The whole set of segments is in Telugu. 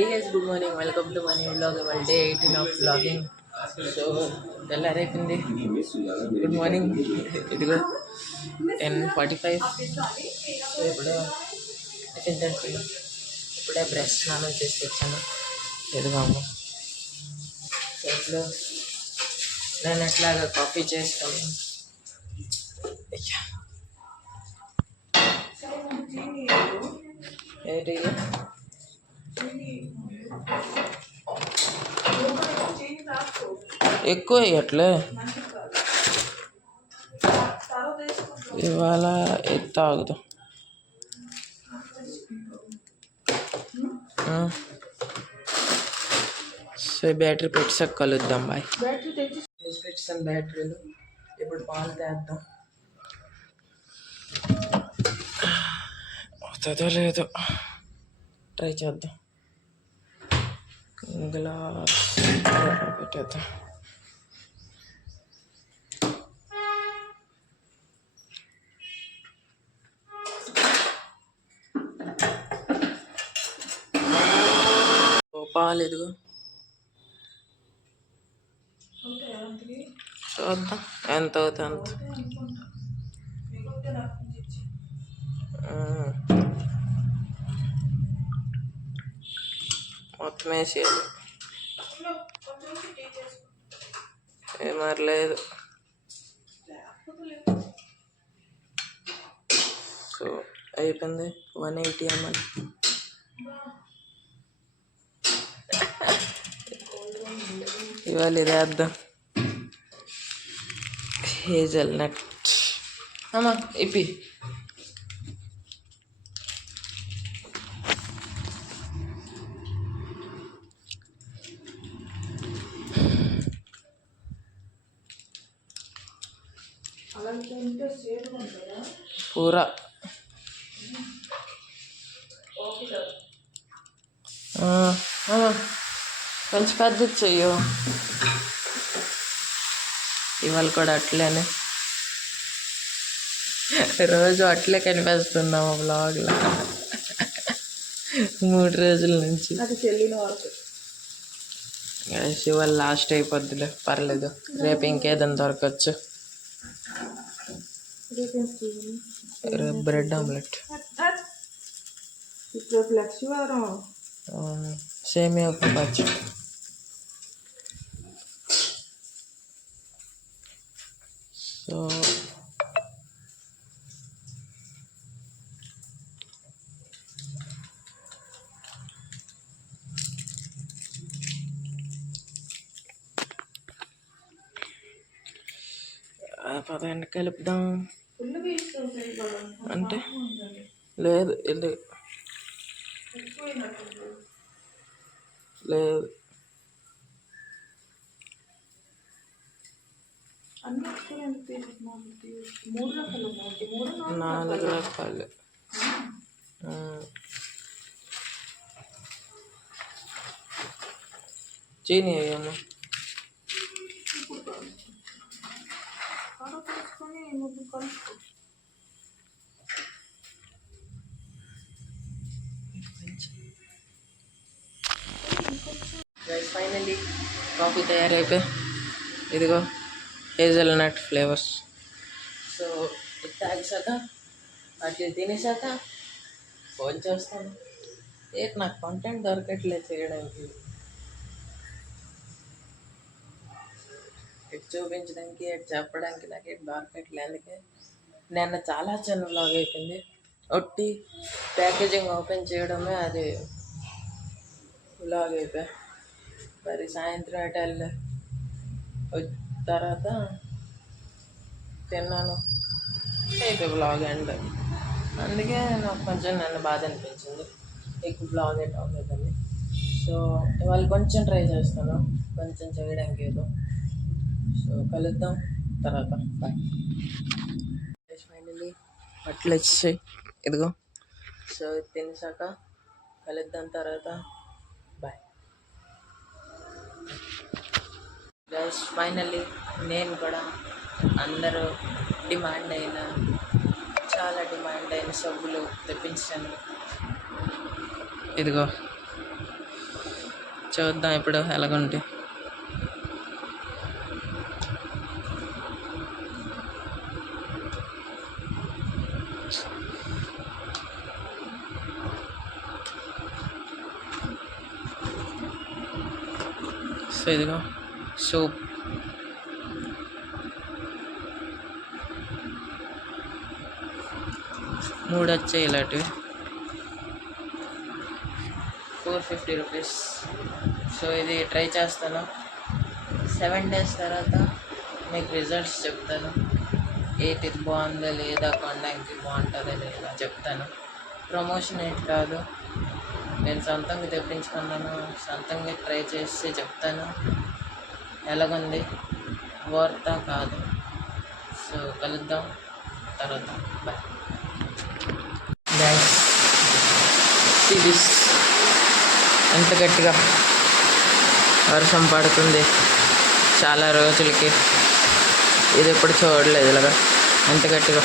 Hey guys, good morning. Welcome to my new vlog. Well, day 18 of vlogging. So, తెల్లారైపోయింది. Good morning. ఇదిగో 10:45. సో ఇప్పుడు టిఫిన్ తింటున్నాను. ఇప్పుడే బ్రష్ స్నానం చేసి వచ్చాను. ఎదుగాము. సో ఇప్పుడు నేను ఎట్లాగా కాఫీ చేస్తాను. ఏంటి ఎక్కువ వేయట్లే ఇవాళ తాగుదాం. సో బ్యాటరీ పెట్టాక కలుద్దాం. బాయ్. పెట్టాను బ్యాటరీలు. ఇప్పుడు పాలు తేద్దాం. అవుతుందో లేదో ట్రై చేద్దాం. గ్లాస్ పెట్టేద్దాం. పాలు ఎదుగు చూద్దాం ఎంత అవుతుంది అంత. మొత్తం వేసేయాలి. మరి లేదు. సో అయిపోయింది. 180 ml. ఇవాళ ఇది వేద్దాం. హేజల్ నట్ అమ్మా ఇప్పి. పూరా కొంచెం పెద్ద చెయ్యు. ఇవాళ కూడా అట్లేనే రోజు అట్లే కనిపిస్తున్నాము బ్లాగ్లో 3 రోజుల నుంచి. ఇవాళ లాస్ట్ అయిపోద్దిలే, పర్లేదు. రేపు ఇంకేదైనా దొరకచ్చు. బ్రెడ్ ఆమ్లెట్, సేమియా ఉప్పు. సో పదండి కలుపుదాం. అంటే లేదు లేదు లేదు 4 రకాలు. చీనీ అయ్యాము. ఫైనల్లీ కాఫీ తయారైపోయి ఇదిగో హేజల్ నట్ ఫ్లేవర్స్. సో ఇది తాగేసాక అట్లా తినేసాక ఫోన్ చేస్తాను. నాకు కంటెంట్ దొరకట్లేదు చేయడానికి, ఇటు చూపించడానికి, ఇటు చెప్పడానికి నాకు ఇటు దొరకట్లేదు. అందుకే నిన్న చాలా చిన్న వ్లాగ్ అయిపోయింది. ఒట్టి ప్యాకేజింగ్ ఓపెన్ చేయడమే అది వ్లాగ్ అయిపోయి. మరి సాయంత్రం అటెల్ తర్వాత తిన్నాను, అయిపోయి వ్లాగ్ అండ్. అందుకే నాకు కొంచెం నన్ను బాధ అనిపించింది ఎక్కువ వ్లాగ్ ఎట్ అవ్వలేదని. సో ఇవాళ కొంచెం ట్రై చేస్తాను, కొంచెం చేయడానికి ఏదో. సో కలుద్దాం తర్వాత. బాయ్. ఫైనల్లీ బట్టలు వచ్చాయి ఇదిగో. సో తినేసాక కలుద్దాం తర్వాత. Bye guys. ఫైనల్లీ నేను కూడా అందరూ చాలా డిమాండ్ అయిన సబ్బులు తెప్పించాను. ఇదిగో చూద్దాం ఇప్పుడు ఎలాగుంటే. సో ఇదిగో సూప్. మూడు వచ్చాయి ఇలాంటివి, 450 రూపీస్. సో ఇది ట్రై చేస్తాను. 7 days తర్వాత మీకు రిజల్ట్స్ చెప్తాను. ఇది బాగుందా లేదా, కొనడానికి బాగుంటుందా లేదా చెప్తాను. ప్రమోషన్ ఏంటి కాదు, నేను సొంతంగా తెప్పించుకున్నాను, సొంతంగా ట్రై చేసి చెప్తాను ఎలాగుంది, వర్తా కాదు. సో కలుద్దాం తర్వాత. Bye guys. ఇది ఎంత గట్టిగా వర్షం పడుతుంది చాలా రోజులకి. ఇది ఎప్పుడు చూడలేదు ఇలాగా ఎంత గట్టిగా.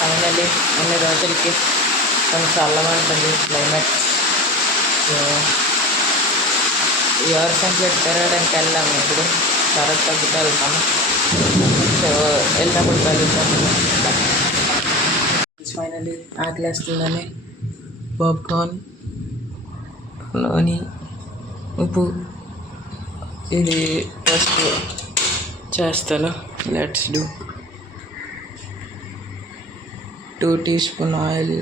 ఫైనలీ అన్ని రోజులకి కొంచెం చల్లగా ఉంటుంది క్లైమేట్. సో ఈ వర్షం చెట్టు తిరగడానికి వెళ్ళాము. ఇప్పుడు తర్వాత తగ్గితే వెళ్తాము. సో వెళ్ళినప్పుడు కలుగుతాము. ఫైనలీ ఆకలేస్తుందని పాప్కార్న్, నూనె, ఉప్పు ఇది ఫస్ట్ చేస్తాను. Let's do. 2 teaspoon oil,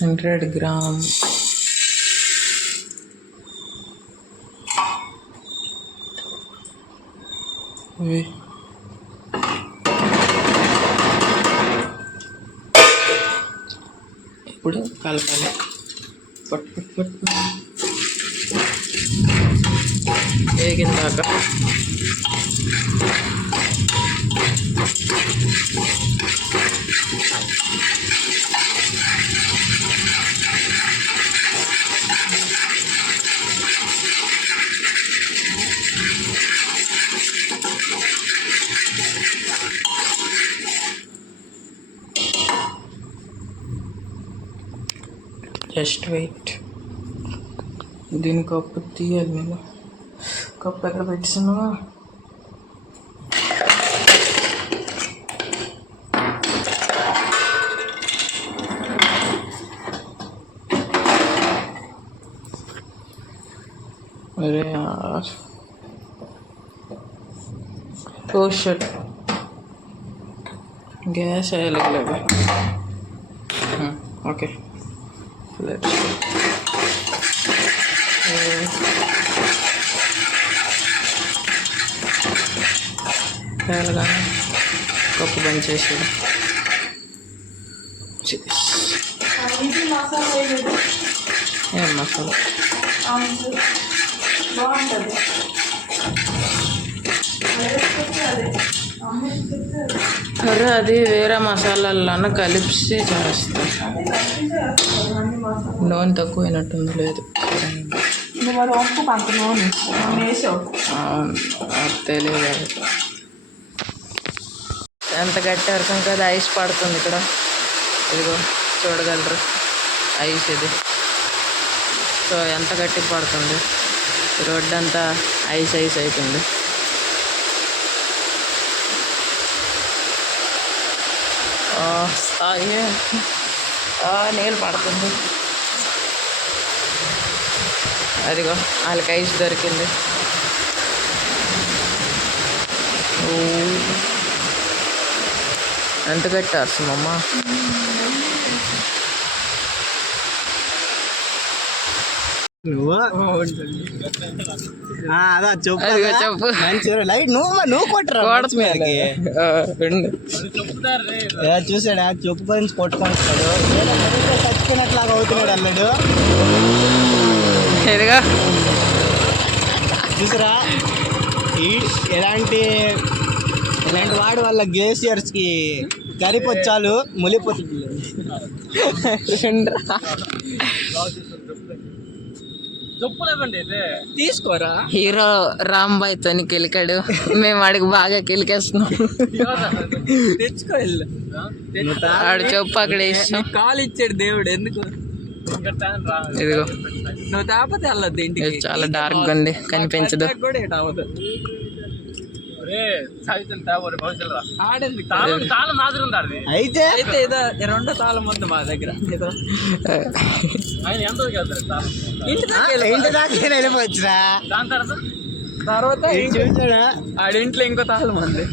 100 grams ఇప్పుడు కలపాలి. పట్టు వేగిందాక జస్ట్ వెయిట్. దీని కప్పు తీయాలి. నేను కప్పు ఎక్కడ పెట్టినా अरे यार. Oh shit. गैस है लग. Okay. Let's go. क्या लगाना? कप बंद చేసి ఏం మసాలా బాగుంటుంది. అరే అది వేరే మసాలాలను కలిపి చేస్తా. నూనె తక్కువైనట్టుంది. లేదు తెలియదు. ఎంత గట్టి అర్థం కదా. ఐస్ పడుతుంది ఇక్కడ. ఇదిగో చూడగలరు ఐస్ ఇది. సో ఎంత గట్టి పడుతుంది. రోడ్డు అంతా ఐస్ అయిపోయింది. నీళ్ళు పడుతుంది. అదిగో వాళ్ళకి ఐస్ దొరికింది. ఎంత గట్టి వస్తుందమ్మా. అదా చెప్పు లైట్ నువ్వు కొట్టరా చూసాడా చెప్పు గురించి కొట్టుకుంటాడు. చచ్చిపోయినట్లాగా అవుతున్నాడు అల్లుడు. చూసారా ఎలాంటి వాడు వాళ్ళ గ్లేసియర్స్ కి కరిపొచ్చాలు ములిపోతుంది. తీసుకోరా. హీరో రాంబాయ్ తోని కెలికాడు, మేము వాడికి బాగా కెలికేస్తున్నాం. తెచ్చుకో వెళ్ళు. ఆడు చెప్పు అక్కడ ఇష్టం. కాలు ఇచ్చాడు దేవుడు, ఎందుకు ఇదిగో నువ్వు తాపతే వెళ్ళొద్దు ఇంటికి. ఇది చాలా డార్క్ ఉంది, కనిపించదు. కూడా ఏట అవ్వదు. అయితే అయితే ఏదో రెండో తాళం ఉంది మా దగ్గర. ఇంటి దాకా వెళ్ళిపోవచ్చురా. తర్వాత చూసాడా ఆడింట్లో ఇంకో తాళం ఉంది.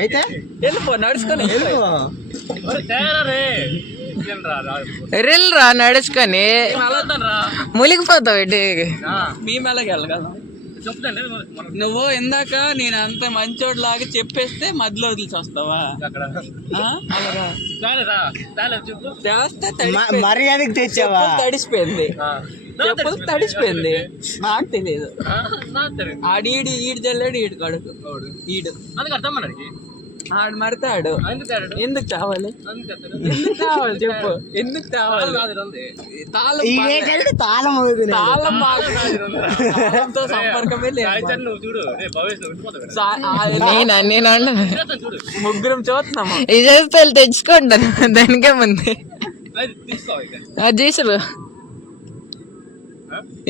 అయితే వెళ్ళిపో, నడుచుకొని వెళ్ళిపో. రా నడుచుకొని మునిగిపోతావు. మేము ఎలాగ వెళ్ళగలం? నువ్వు ఇందాక నేను అంత మంచోడు లాగా చెప్పేస్తే మధ్యలో వదిలిచి వస్తావా? మర్యాదకి తెచ్చావా? తడిసిపోయింది, చెప్పులు తడిసిపోయింది. నాకు తెలియదు. ఆడు ఈడు జల్లాడు, ఈడు కడుకు ఈడు ఆడు మడతాడు. ఎందుకు చావాలి? ఎందుకు చావాలి చెప్పు? ఎందుకు చావాలి? తాళంతో సంపర్కమే లేదు. ముగ్గురం చూస్తున్నాము. ఇది చేస్తే తెచ్చుకుంటాను, దానికే ముందు అది తీసురు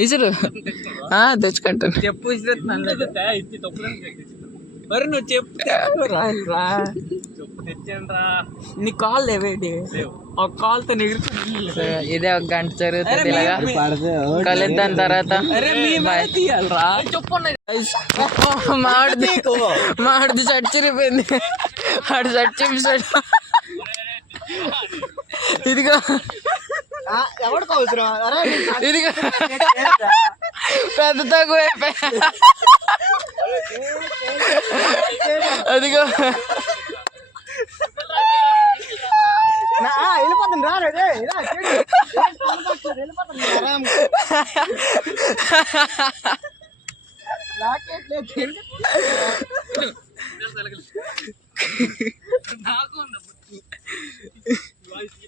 ఇసురు తెచ్చుకుంటాను. చెప్పు ఇసురుతున్నాను. మరి నువ్వు చెప్పు రా. నీ కాల్ లేవేటి? ఒక కాల్తో ఇదే ఒక గంట జరుగుతుంది ఇలాగా. కలుద్దాం తర్వాత. మాడిది షర్ట్ చిరిగిపోయింది. ఆడు షర్ట్ చూపిస్తాడు. ఇదిగో ఎవరికి అవసరం? ఇదిగో పెద్ద తక్కువ అదిగో వెళ్ళిపోతుంది రా.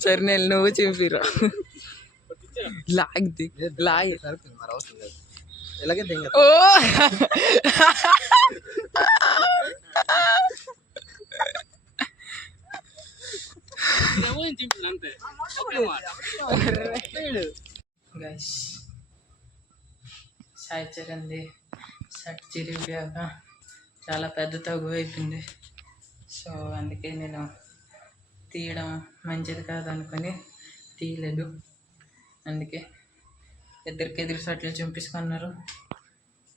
సరే నేను నువ్వు చింపిరా. లాగి లాగి ఇలాగే ఓ గైస్ సాయి చరణ్ది షర్ట్ చిరిగిపోయాక చాలా పెద్ద తగ్గు అయిపోయింది. సో అందుకే నేను తీయడం మంచిది కాదనుకొని తీయలేదు. అందుకే ఎదురు షర్ట్లు చింపించుకున్నారు.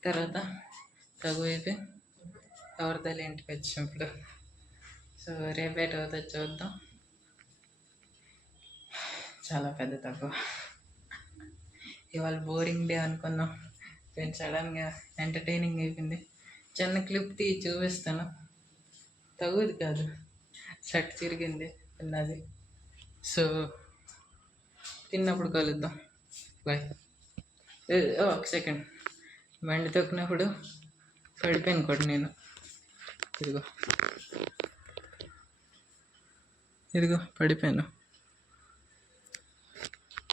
తర్వాత తగు అయిపోయి ఎవరిదాలు ఇంటికి వచ్చినప్పుడు. సో రేపేట అవుతుంది చూద్దాం. చాలా పెద్ద తక్కువ. ఇవాళ బోరింగ్ డే అనుకున్నాం, కానీ సడన్గా ఎంటర్టైనింగ్ అయిపోయింది. చిన్న క్లిప్ తీసి చూపిస్తాను. తగుది కాదు, షర్ట్ చిరిగింది తిన్నది. సో తిన్నప్పుడు కలుద్దాం. బాయ్. ఒక సెకండ్, బండి తొక్కినప్పుడు పడిపోయాను కూడా నేను. ఇదిగో పడిపోయాను.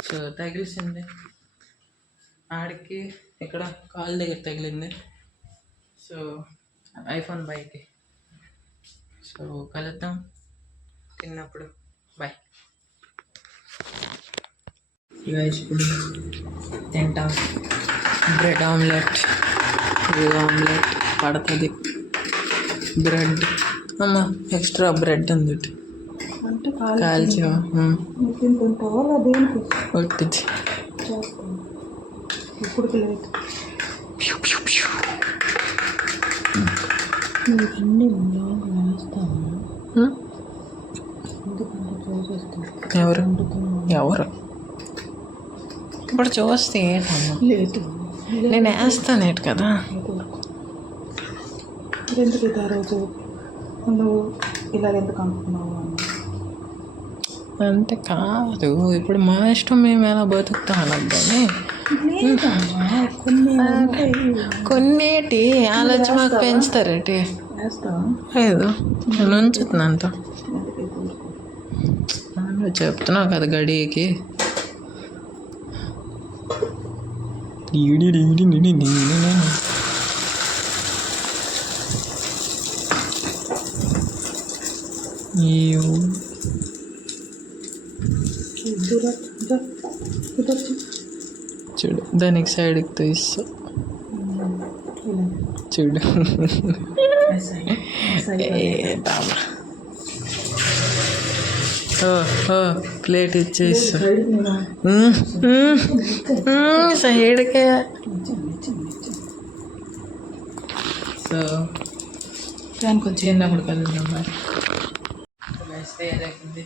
సో తగిలిసింది ఆడికి, ఇక్కడ కాలు దగ్గర తగిలింది. So iPhone బైక్కి. సో కలుద్దాం తిన్నప్పుడు. బాయ్. ఇప్పుడు తింటాం బ్రెడ్ ఆమ్లెట్. ఆమ్లెట్ పడుతుంది. బ్రెడ్ అమ్మ ఎక్స్ట్రా బ్రెడ్ ఉంది కాల్చివా ఒట్టిది. ఎవరు ఎవరు ఇప్పుడు చూస్తే లేదు, నేను వేస్తానేటి కదా. ఎందుకు ఇదే రోజు నువ్వు ఇలా ఎందుకు అనుకున్నావు? అంటే కాదు, ఇప్పుడు మా ఇష్టం మేము ఎలా బతుకుతాను కానీ కొన్నేటి ఆలోచన మాకు పెంచుతారేటి లేదు. నేను ఉంచుతున్నాను. నువ్వు చెప్తున్నావు కదా గడికి చూడు దానికి సైడ్కి తీస్తా చూడు ప్లేట్ ఇచ్చేస్తా సైడ్కే సో కొంచెం చిన్నప్పుడు కలుద్దాం మరి తయారైంది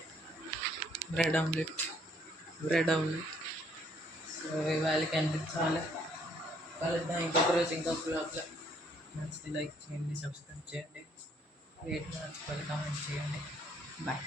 బ్రెడ్ ఆమ్లెట్ సో ఇవాళకి అనిపించాలి కలుద్దాం ఇంకొక రోజు ఇంకొక బ్లాగ్లో నచ్చితే లైక్ చేయండి సబ్స్క్రైబ్ చేయండి రేట్ మర్చిపోయి కామెంట్ చేయండి బాయ్